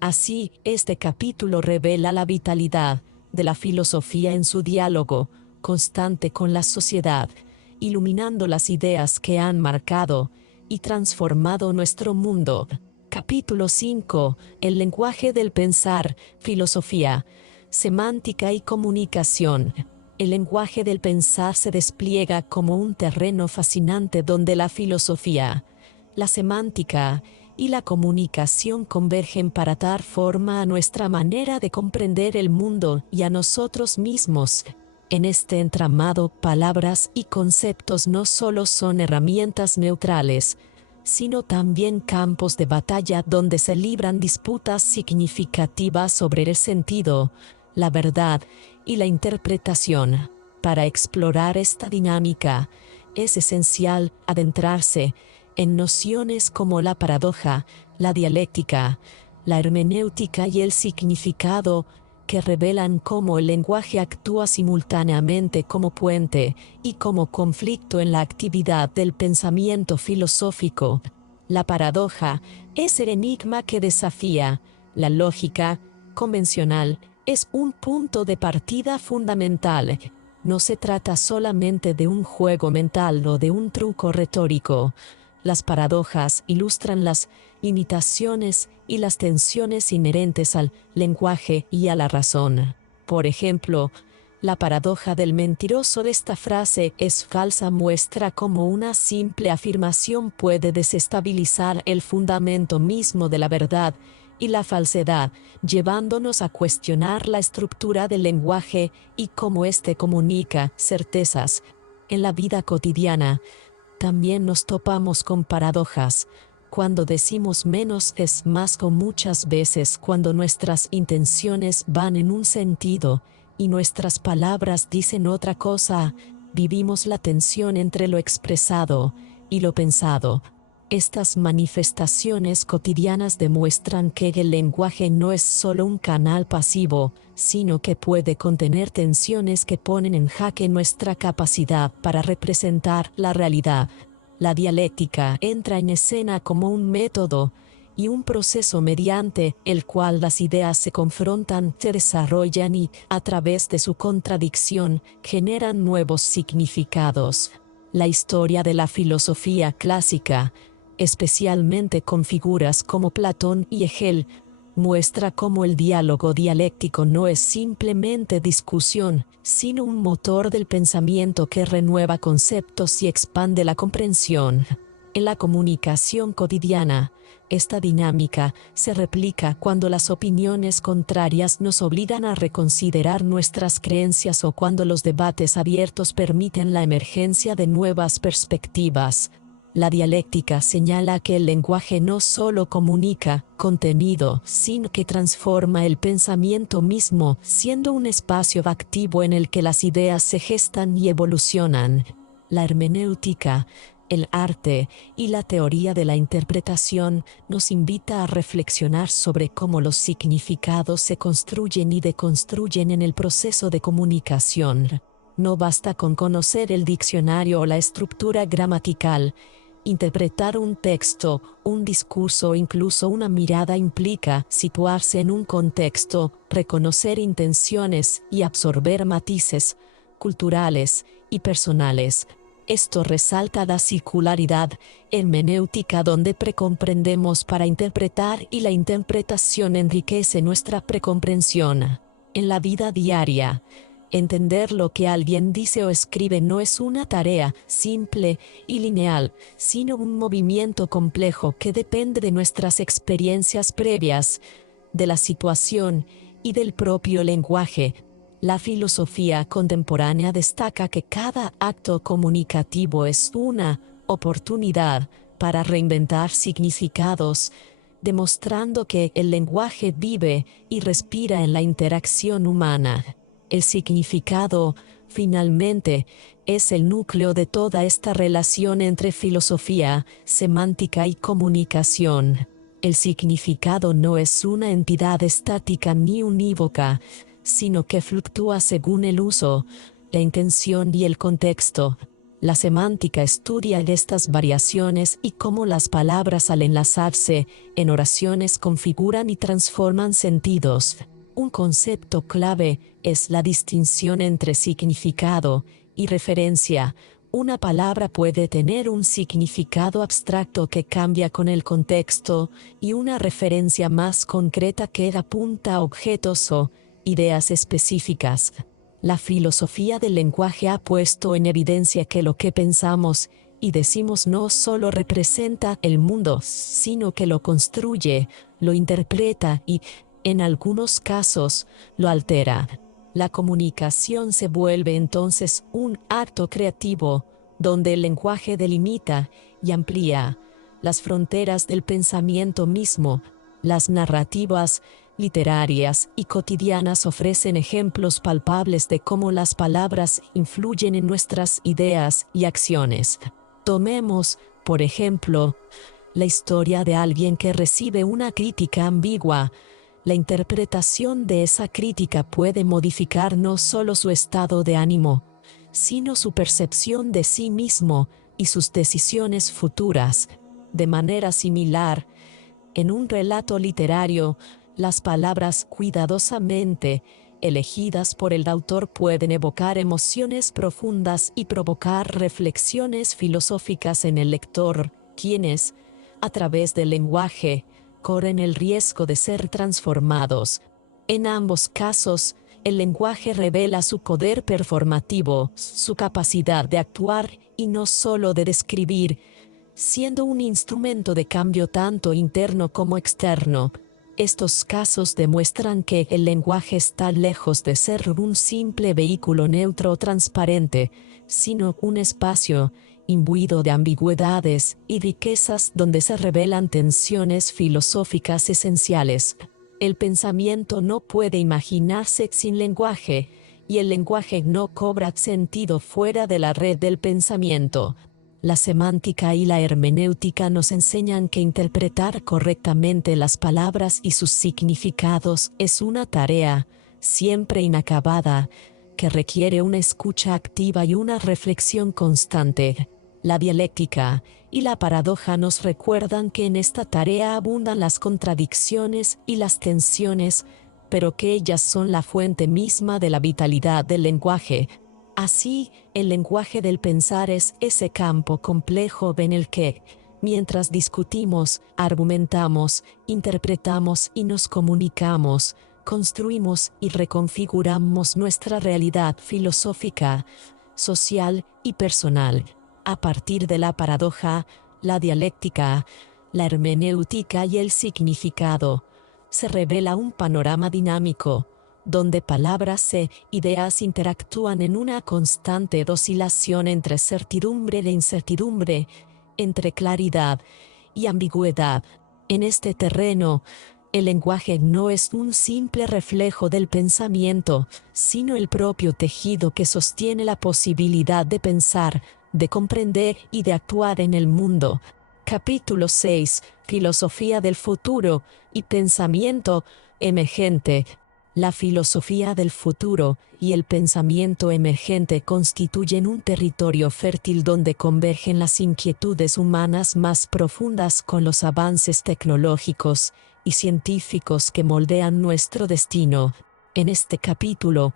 Así, este capítulo revela la vitalidad de la filosofía en su diálogo constante con la sociedad, iluminando las ideas que han marcado y transformado nuestro mundo. Capítulo 5. El lenguaje del pensar, filosofía, semántica y comunicación. El lenguaje del pensar se despliega como un terreno fascinante donde la filosofía, la semántica y la comunicación convergen para dar forma a nuestra manera de comprender el mundo y a nosotros mismos. En este entramado, palabras y conceptos no solo son herramientas neutrales, sino también campos de batalla donde se libran disputas significativas sobre el sentido, la verdad y la interpretación. Para explorar esta dinámica, es esencial adentrarse en nociones como la paradoja, la dialéctica, la hermenéutica y el significado, que revelan cómo el lenguaje actúa simultáneamente como puente y como conflicto en la actividad del pensamiento filosófico. La paradoja es el enigma que desafía la lógica convencional. Es un punto de partida fundamental. No se trata solamente de un juego mental o de un truco retórico. Las paradojas ilustran las limitaciones y las tensiones inherentes al lenguaje y a la razón. Por ejemplo, la paradoja del mentiroso de esta frase es falsa muestra cómo una simple afirmación puede desestabilizar el fundamento mismo de la verdad y la falsedad, llevándonos a cuestionar la estructura del lenguaje y cómo éste comunica certezas. En la vida cotidiana, también nos topamos con paradojas. Cuando decimos menos es más, o muchas veces cuando nuestras intenciones van en un sentido y nuestras palabras dicen otra cosa, vivimos la tensión entre lo expresado y lo pensado. Estas manifestaciones cotidianas demuestran que el lenguaje no es solo un canal pasivo, sino que puede contener tensiones que ponen en jaque nuestra capacidad para representar la realidad. La dialéctica entra en escena como un método y un proceso mediante el cual las ideas se confrontan, se desarrollan y, a través de su contradicción, generan nuevos significados. La historia de la filosofía clásica, especialmente con figuras como Platón y Hegel, muestra cómo el diálogo dialéctico no es simplemente discusión, sino un motor del pensamiento que renueva conceptos y expande la comprensión. En la comunicación cotidiana, esta dinámica se replica cuando las opiniones contrarias nos obligan a reconsiderar nuestras creencias o cuando los debates abiertos permiten la emergencia de nuevas perspectivas. La dialéctica señala que el lenguaje no solo comunica contenido, sino que transforma el pensamiento mismo, siendo un espacio activo en el que las ideas se gestan y evolucionan. La hermenéutica, el arte y la teoría de la interpretación nos invita a reflexionar sobre cómo los significados se construyen y deconstruyen en el proceso de comunicación. No basta con conocer el diccionario o la estructura gramatical. Interpretar un texto, un discurso o incluso una mirada implica situarse en un contexto, reconocer intenciones y absorber matices culturales y personales. Esto resalta la circularidad hermenéutica donde precomprendemos para interpretar y la interpretación enriquece nuestra precomprensión. En la vida diaria, entender lo que alguien dice o escribe no es una tarea simple y lineal, sino un movimiento complejo que depende de nuestras experiencias previas, de la situación y del propio lenguaje. La filosofía contemporánea destaca que cada acto comunicativo es una oportunidad para reinventar significados, demostrando que el lenguaje vive y respira en la interacción humana. El significado, finalmente, es el núcleo de toda esta relación entre filosofía, semántica y comunicación. El significado no es una entidad estática ni unívoca, sino que fluctúa según el uso, la intención y el contexto. La semántica estudia estas variaciones y cómo las palabras al enlazarse en oraciones configuran y transforman sentidos. Un concepto clave es la distinción entre significado y referencia. Una palabra puede tener un significado abstracto que cambia con el contexto y una referencia más concreta que apunta a objetos o ideas específicas. La filosofía del lenguaje ha puesto en evidencia que lo que pensamos y decimos no solo representa el mundo, sino que lo construye, lo interpreta y, en algunos casos, lo altera. La comunicación se vuelve entonces un acto creativo, donde el lenguaje delimita y amplía las fronteras del pensamiento mismo. Las narrativas literarias y cotidianas ofrecen ejemplos palpables de cómo las palabras influyen en nuestras ideas y acciones. Tomemos, por ejemplo, la historia de alguien que recibe una crítica ambigua. La interpretación de esa crítica puede modificar no solo su estado de ánimo, sino su percepción de sí mismo y sus decisiones futuras. De manera similar, en un relato literario, las palabras cuidadosamente elegidas por el autor pueden evocar emociones profundas y provocar reflexiones filosóficas en el lector, quienes, a través del lenguaje, corren el riesgo de ser transformados. En ambos casos, el lenguaje revela su poder performativo, su capacidad de actuar y no solo de describir, siendo un instrumento de cambio tanto interno como externo. Estos casos demuestran que el lenguaje está lejos de ser un simple vehículo neutro o transparente, sino un espacio imbuido de ambigüedades y riquezas donde se revelan tensiones filosóficas esenciales. El pensamiento no puede imaginarse sin lenguaje, y el lenguaje no cobra sentido fuera de la red del pensamiento. La semántica y la hermenéutica nos enseñan que interpretar correctamente las palabras y sus significados es una tarea, siempre inacabada, que requiere una escucha activa y una reflexión constante. La dialéctica y la paradoja nos recuerdan que en esta tarea abundan las contradicciones y las tensiones, pero que ellas son la fuente misma de la vitalidad del lenguaje. Así, el lenguaje del pensar es ese campo complejo en el que, mientras discutimos, argumentamos, interpretamos y nos comunicamos, construimos y reconfiguramos nuestra realidad filosófica, social y personal. A partir de la paradoja, la dialéctica, la hermenéutica y el significado, se revela un panorama dinámico, donde palabras e ideas interactúan en una constante oscilación entre certidumbre e incertidumbre, entre claridad y ambigüedad. En este terreno, el lenguaje no es un simple reflejo del pensamiento, sino el propio tejido que sostiene la posibilidad de pensar, de comprender y de actuar en el mundo. Capítulo 6. Filosofía del futuro y pensamiento emergente. La filosofía del futuro y el pensamiento emergente constituyen un territorio fértil donde convergen las inquietudes humanas más profundas con los avances tecnológicos y científicos que moldean nuestro destino. En este capítulo,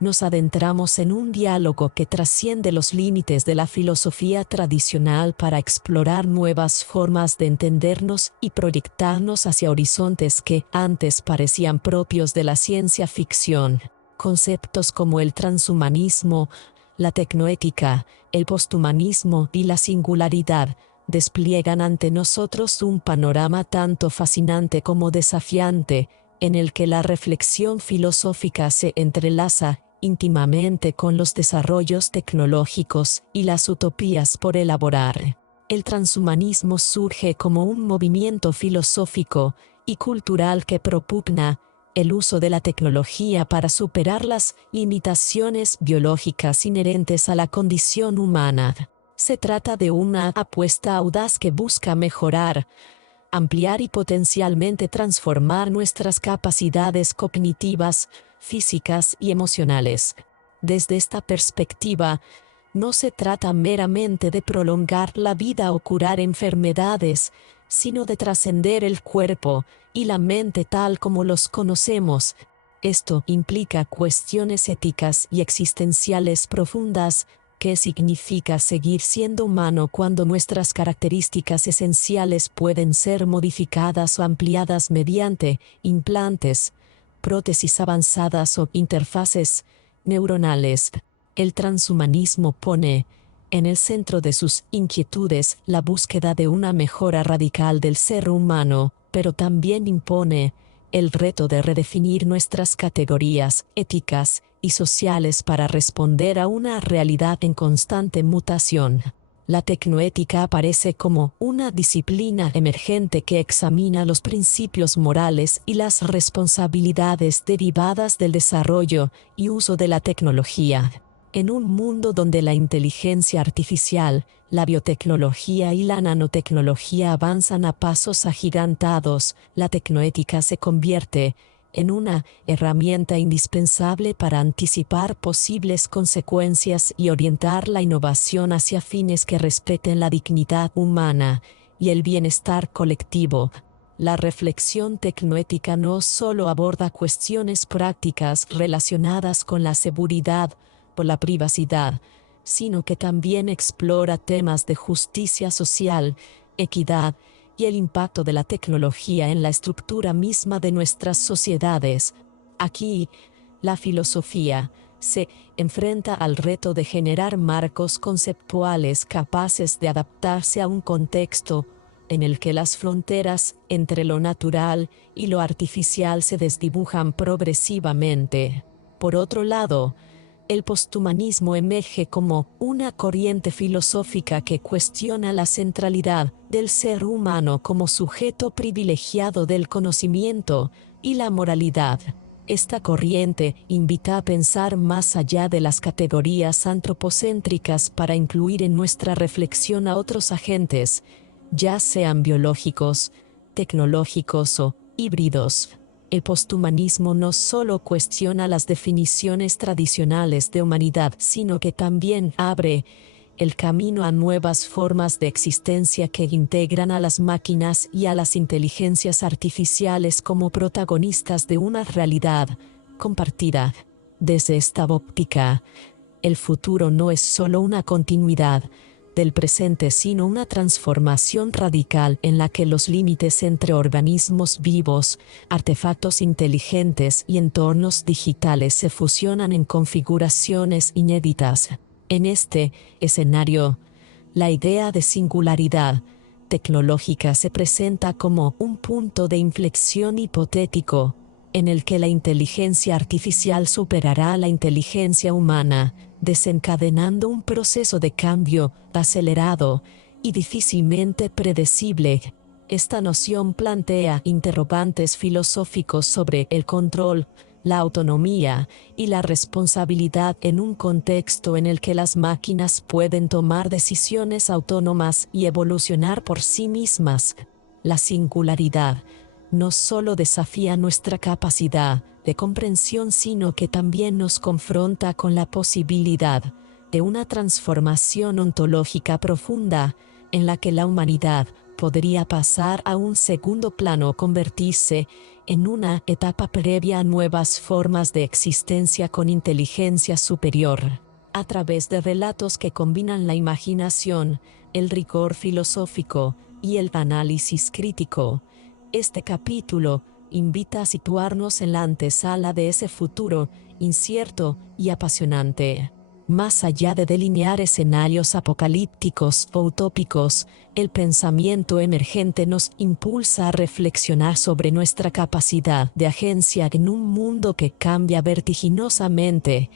nos adentramos en un diálogo que trasciende los límites de la filosofía tradicional para explorar nuevas formas de entendernos y proyectarnos hacia horizontes que antes parecían propios de la ciencia ficción. Conceptos como el transhumanismo, la tecnoética, el posthumanismo y la singularidad despliegan ante nosotros un panorama tanto fascinante como desafiante, en el que la reflexión filosófica se entrelaza íntimamente con los desarrollos tecnológicos y las utopías por elaborar. El transhumanismo surge como un movimiento filosófico y cultural que propugna el uso de la tecnología para superar las limitaciones biológicas inherentes a la condición humana. Se trata de una apuesta audaz que busca mejorar, ampliar y potencialmente transformar nuestras capacidades cognitivas, físicas y emocionales. Desde esta perspectiva, no se trata meramente de prolongar la vida o curar enfermedades, sino de trascender el cuerpo y la mente tal como los conocemos. Esto implica cuestiones éticas y existenciales profundas. ¿Qué significa seguir siendo humano cuando nuestras características esenciales pueden ser modificadas o ampliadas mediante implantes, prótesis avanzadas o interfaces neuronales? El transhumanismo pone en el centro de sus inquietudes la búsqueda de una mejora radical del ser humano, pero también impone el reto de redefinir nuestras categorías éticas y sociales para responder a una realidad en constante mutación. La tecnoética aparece como una disciplina emergente que examina los principios morales y las responsabilidades derivadas del desarrollo y uso de la tecnología. En un mundo donde la inteligencia artificial, la biotecnología y la nanotecnología avanzan a pasos agigantados, la tecnoética se convierte en una herramienta indispensable para anticipar posibles consecuencias y orientar la innovación hacia fines que respeten la dignidad humana y el bienestar colectivo. La reflexión tecnoética no solo aborda cuestiones prácticas relacionadas con la seguridad o la privacidad, sino que también explora temas de justicia social, equidad y el impacto de la tecnología en la estructura misma de nuestras sociedades. Aquí, la filosofía se enfrenta al reto de generar marcos conceptuales capaces de adaptarse a un contexto en el que las fronteras entre lo natural y lo artificial se desdibujan progresivamente. Por otro lado, el posthumanismo emerge como una corriente filosófica que cuestiona la centralidad del ser humano como sujeto privilegiado del conocimiento y la moralidad. Esta corriente invita a pensar más allá de las categorías antropocéntricas para incluir en nuestra reflexión a otros agentes, ya sean biológicos, tecnológicos o híbridos. El posthumanismo no solo cuestiona las definiciones tradicionales de humanidad, sino que también abre el camino a nuevas formas de existencia que integran a las máquinas y a las inteligencias artificiales como protagonistas de una realidad compartida. Desde esta óptica, el futuro no es solo una continuidad del presente, sino una transformación radical en la que los límites entre organismos vivos, artefactos inteligentes y entornos digitales se fusionan en configuraciones inéditas. En este escenario, la idea de singularidad tecnológica se presenta como un punto de inflexión hipotético, en el que la inteligencia artificial superará a la inteligencia humana, desencadenando un proceso de cambio acelerado y difícilmente predecible. Esta noción plantea interrogantes filosóficos sobre el control, la autonomía y la responsabilidad en un contexto en el que las máquinas pueden tomar decisiones autónomas y evolucionar por sí mismas. La singularidad no solo desafía nuestra capacidad de comprensión, sino que también nos confronta con la posibilidad de una transformación ontológica profunda, en la que la humanidad podría pasar a un segundo plano o convertirse en una etapa previa a nuevas formas de existencia con inteligencia superior. A través de relatos que combinan la imaginación, el rigor filosófico y el análisis crítico, este capítulo invita a situarnos en la antesala de ese futuro incierto y apasionante. Más allá de delinear escenarios apocalípticos o utópicos, el pensamiento emergente nos impulsa a reflexionar sobre nuestra capacidad de agencia en un mundo que cambia vertiginosamente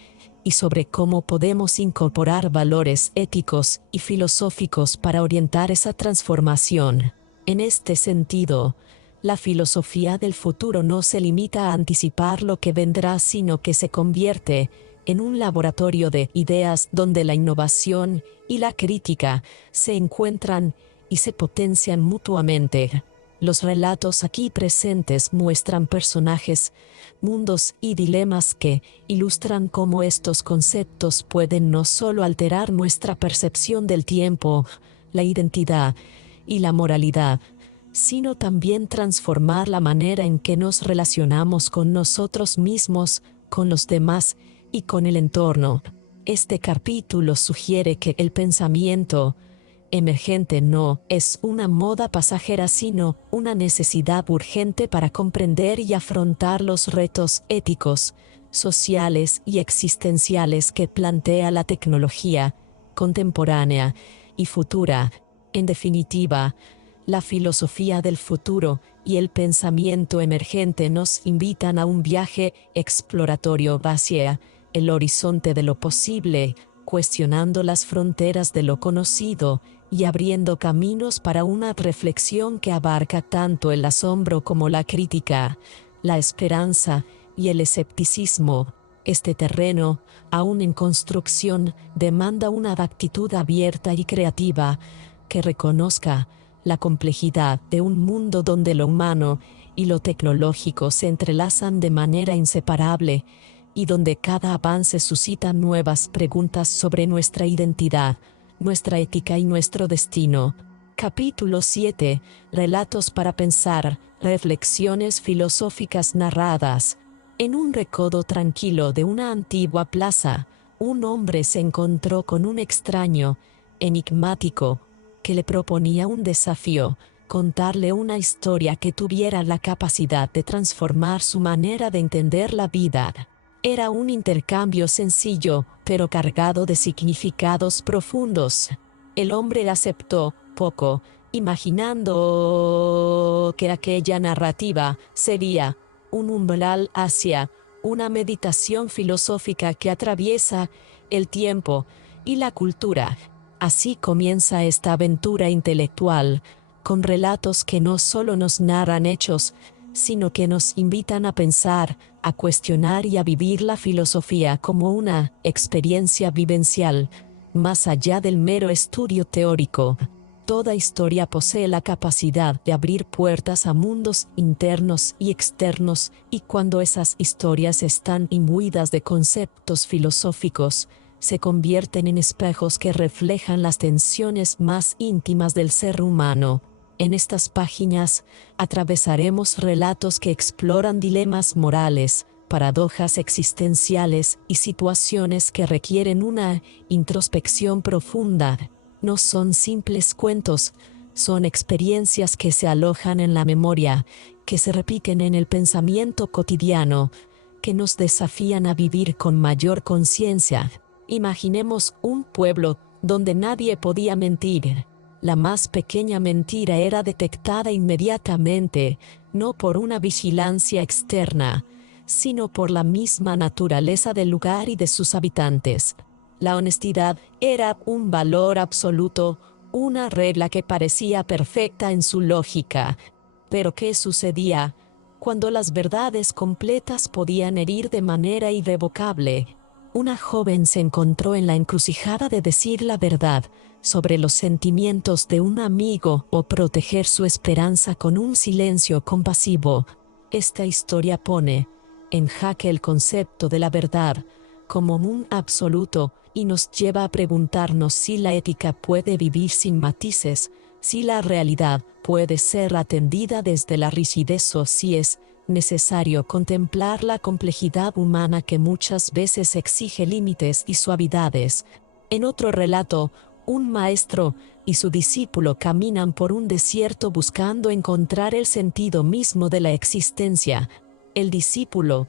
y sobre cómo podemos incorporar valores éticos y filosóficos para orientar esa transformación. En este sentido, La filosofía del futuro no se limita a anticipar lo que vendrá, sino que se convierte en un laboratorio de ideas donde la innovación y la crítica se encuentran y se potencian mutuamente. Los relatos aquí presentes muestran personajes, mundos y dilemas que ilustran cómo estos conceptos pueden no solo alterar nuestra percepción del tiempo, la identidad y la moralidad, sino también transformar la manera en que nos relacionamos con nosotros mismos, con los demás y con el entorno. Este capítulo sugiere que el pensamiento emergente no es una moda pasajera, sino una necesidad urgente para comprender y afrontar los retos éticos, sociales y existenciales que plantea la tecnología contemporánea y futura. En definitiva, la filosofía del futuro y el pensamiento emergente nos invitan a un viaje exploratorio hacia el horizonte de lo posible, cuestionando las fronteras de lo conocido y abriendo caminos para una reflexión que abarca tanto el asombro como la crítica, la esperanza y el escepticismo. Este terreno, aún en construcción, demanda una actitud abierta y creativa que reconozca la complejidad de un mundo donde lo humano y lo tecnológico se entrelazan de manera inseparable y donde cada avance suscita nuevas preguntas sobre nuestra identidad, nuestra ética y nuestro destino. Capítulo 7. Relatos para pensar, reflexiones filosóficas narradas. En un recodo tranquilo de una antigua plaza, un hombre se encontró con un extraño, enigmático, que le proponía un desafío: contarle una historia que tuviera la capacidad de transformar su manera de entender la vida. Era un intercambio sencillo, pero cargado de significados profundos. El hombre aceptó, poco imaginando que aquella narrativa sería un umbral hacia una meditación filosófica que atraviesa el tiempo y la cultura. Así comienza esta aventura intelectual, con relatos que no solo nos narran hechos, sino que nos invitan a pensar, a cuestionar y a vivir la filosofía como una experiencia vivencial, más allá del mero estudio teórico. Toda historia posee la capacidad de abrir puertas a mundos internos y externos, y cuando esas historias están imbuidas de conceptos filosóficos, se convierten en espejos que reflejan las tensiones más íntimas del ser humano. En estas páginas atravesaremos relatos que exploran dilemas morales, paradojas existenciales y situaciones que requieren una introspección profunda. No son simples cuentos, son experiencias que se alojan en la memoria, que se repiten en el pensamiento cotidiano, que nos desafían a vivir con mayor conciencia. Imaginemos un pueblo donde nadie podía mentir. La más pequeña mentira era detectada inmediatamente, no por una vigilancia externa, sino por la misma naturaleza del lugar y de sus habitantes. La honestidad era un valor absoluto, una regla que parecía perfecta en su lógica. Pero ¿qué sucedía cuando las verdades completas podían herir de manera irrevocable? Una joven se encontró en la encrucijada de decir la verdad sobre los sentimientos de un amigo o proteger su esperanza con un silencio compasivo. Esta historia pone en jaque el concepto de la verdad como un absoluto y nos lleva a preguntarnos si la ética puede vivir sin matices, si la realidad puede ser atendida desde la rigidez o si es necesario contemplar la complejidad humana que muchas veces exige límites y suavidades. En otro relato, un maestro y su discípulo caminan por un desierto buscando encontrar el sentido mismo de la existencia. El discípulo,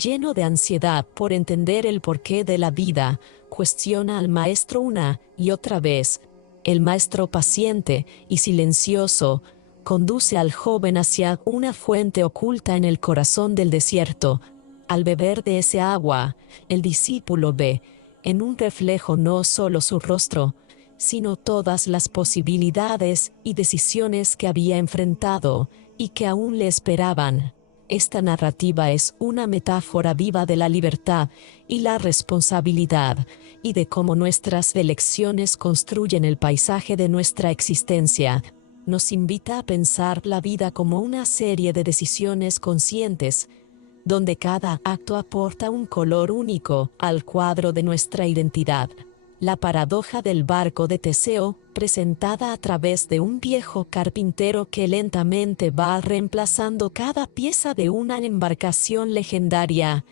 lleno de ansiedad por entender el porqué de la vida, cuestiona al maestro una y otra vez. El maestro, paciente y silencioso, conduce al joven hacia una fuente oculta en el corazón del desierto. Al beber de ese agua, el discípulo ve en un reflejo no solo su rostro, sino todas las posibilidades y decisiones que había enfrentado. y que aún le esperaban. Esta narrativa es una metáfora viva de la libertad y la responsabilidad, y de cómo nuestras elecciones construyen el paisaje de nuestra existencia. Nos invita a pensar la vida como una serie de decisiones conscientes, donde cada acto aporta un color único al cuadro de nuestra identidad. La paradoja del barco de Teseo, presentada a través de un viejo carpintero que lentamente va reemplazando cada pieza de una embarcación legendaria,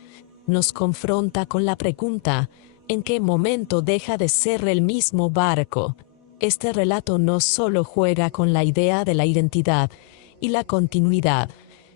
nos confronta con la pregunta: ¿en qué momento deja de ser el mismo barco? Este relato no solo juega con la idea de la identidad y la continuidad,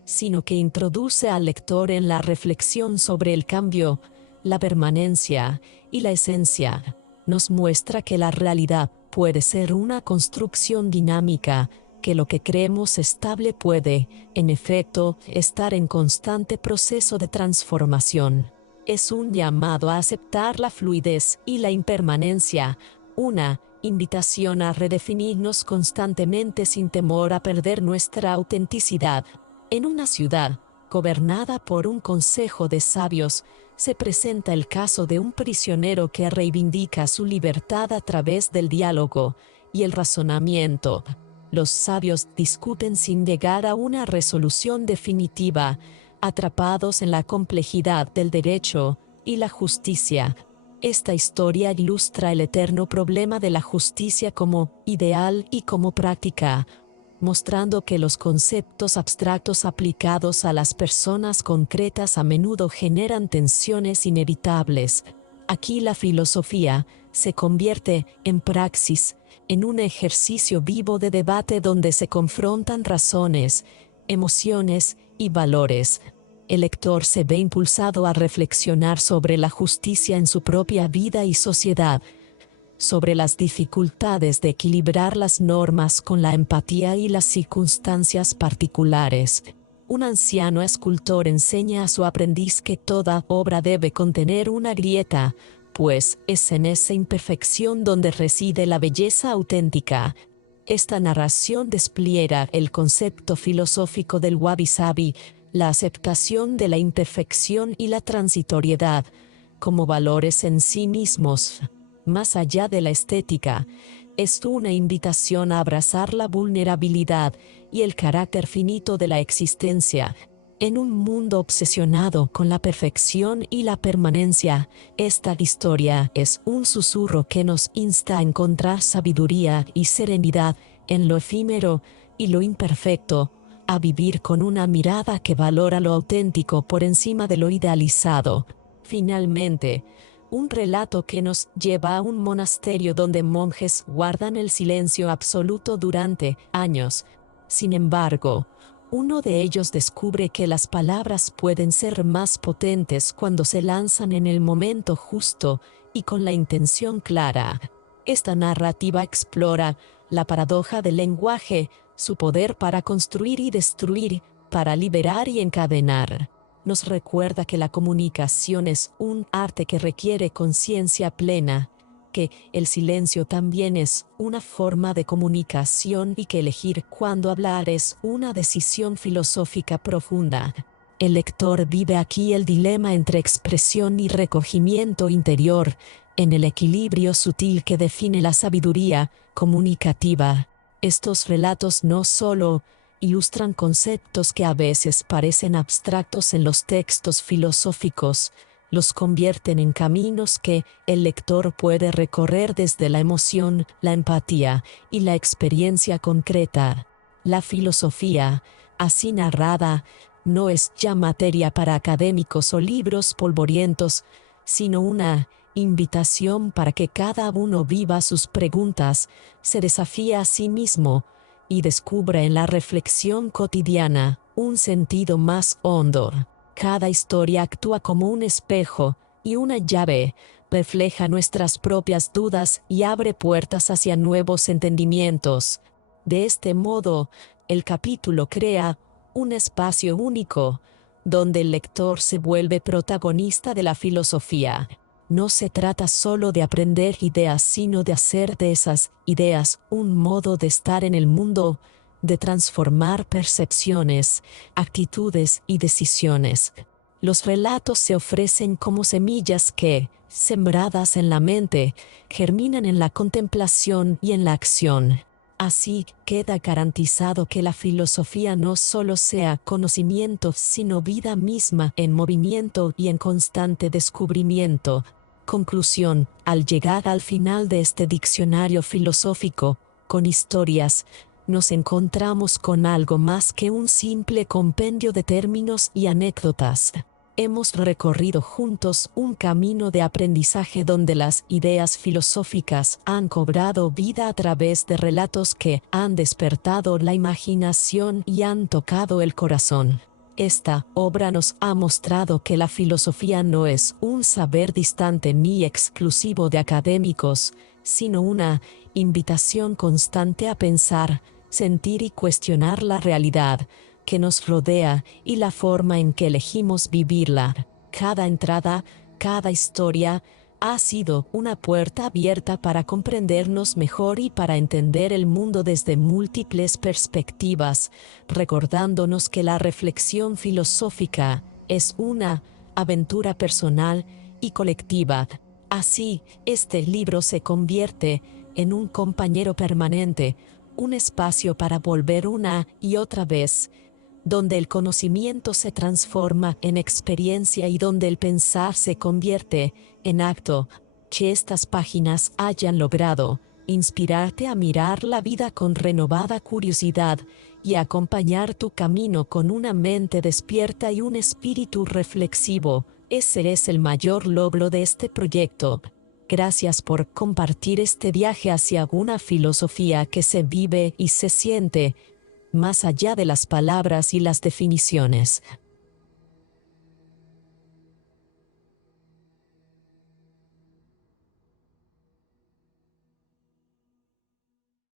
sino que introduce al lector en la reflexión sobre el cambio, la permanencia y la esencia. Nos muestra que la realidad puede ser una construcción dinámica, que lo que creemos estable puede, en efecto, estar en constante proceso de transformación. Es un llamado a aceptar la fluidez y la impermanencia, una invitación a redefinirnos constantemente sin temor a perder nuestra autenticidad. En una ciudad gobernada por un consejo de sabios, se presenta el caso de un prisionero que reivindica su libertad a través del diálogo y el razonamiento. Los sabios discuten sin llegar a una resolución definitiva, atrapados en la complejidad del derecho y la justicia. Esta historia ilustra el eterno problema de la justicia como ideal y como práctica, mostrando que los conceptos abstractos aplicados a las personas concretas a menudo generan tensiones inevitables. Aquí la filosofía se convierte en praxis, en un ejercicio vivo de debate donde se confrontan razones, emociones y valores. El lector se ve impulsado a reflexionar sobre la justicia en su propia vida y sociedad, sobre las dificultades de equilibrar las normas con la empatía y las circunstancias particulares. Un anciano escultor enseña a su aprendiz que toda obra debe contener una grieta, pues es en esa imperfección donde reside la belleza auténtica. Esta narración despliega el concepto filosófico del wabi-sabi, la aceptación de la imperfección y la transitoriedad, como valores en sí mismos. Más allá de la estética, es una invitación a abrazar la vulnerabilidad y el carácter finito de la existencia. En un mundo obsesionado con la perfección y la permanencia, esta historia es un susurro que nos insta a encontrar sabiduría y serenidad en lo efímero y lo imperfecto, a vivir con una mirada que valora lo auténtico por encima de lo idealizado. Finalmente, un relato que nos lleva a un monasterio donde monjes guardan el silencio absoluto durante años. Sin embargo, uno de ellos descubre que las palabras pueden ser más potentes cuando se lanzan en el momento justo y con la intención clara. Esta narrativa explora la paradoja del lenguaje, su poder para construir y destruir, para liberar y encadenar. Nos recuerda que la comunicación es un arte que requiere conciencia plena, que el silencio también es una forma de comunicación y que elegir cuándo hablar es una decisión filosófica profunda. El lector vive aquí el dilema entre expresión y recogimiento interior, en el equilibrio sutil que define la sabiduría comunicativa. Estos relatos no solo ilustran conceptos que a veces parecen abstractos en los textos filosóficos, los convierten en caminos que el lector puede recorrer desde la emoción, la empatía y la experiencia concreta. La filosofía, así narrada, no es ya materia para académicos o libros polvorientos, sino una invitación para que cada uno viva sus preguntas, se desafíe a sí mismo y descubra en la reflexión cotidiana un sentido más hondo. Cada historia actúa como un espejo y una llave, refleja nuestras propias dudas y abre puertas hacia nuevos entendimientos. De este modo, el capítulo crea un espacio único, donde el lector se vuelve protagonista de la filosofía. No se trata solo de aprender ideas, sino de hacer de esas ideas un modo de estar en el mundo de transformar percepciones, actitudes y decisiones. Los relatos se ofrecen como semillas que, sembradas en la mente, germinan en la contemplación y en la acción. Así queda garantizado que la filosofía no solo sea conocimiento, sino vida misma en movimiento y en constante descubrimiento. Conclusión: al llegar al final de este diccionario filosófico, con historias, nos encontramos con algo más que un simple compendio de términos y anécdotas. Hemos recorrido juntos un camino de aprendizaje donde las ideas filosóficas han cobrado vida a través de relatos que han despertado la imaginación y han tocado el corazón. Esta obra nos ha mostrado que la filosofía no es un saber distante ni exclusivo de académicos, sino una invitación constante a pensar, sentir y cuestionar la realidad que nos rodea y la forma en que elegimos vivirla. Cada entrada, cada historia, ha sido una puerta abierta para comprendernos mejor y para entender el mundo desde múltiples perspectivas, recordándonos que la reflexión filosófica es una aventura personal y colectiva. Así, este libro se convierte en un compañero permanente, un espacio para volver una y otra vez, donde el conocimiento se transforma en experiencia y donde el pensar se convierte en acto. Que estas páginas hayan logrado inspirarte a mirar la vida con renovada curiosidad y a acompañar tu camino con una mente despierta y un espíritu reflexivo. Ese es el mayor logro de este proyecto. Gracias por compartir este viaje hacia una filosofía que se vive y se siente más allá de las palabras y las definiciones.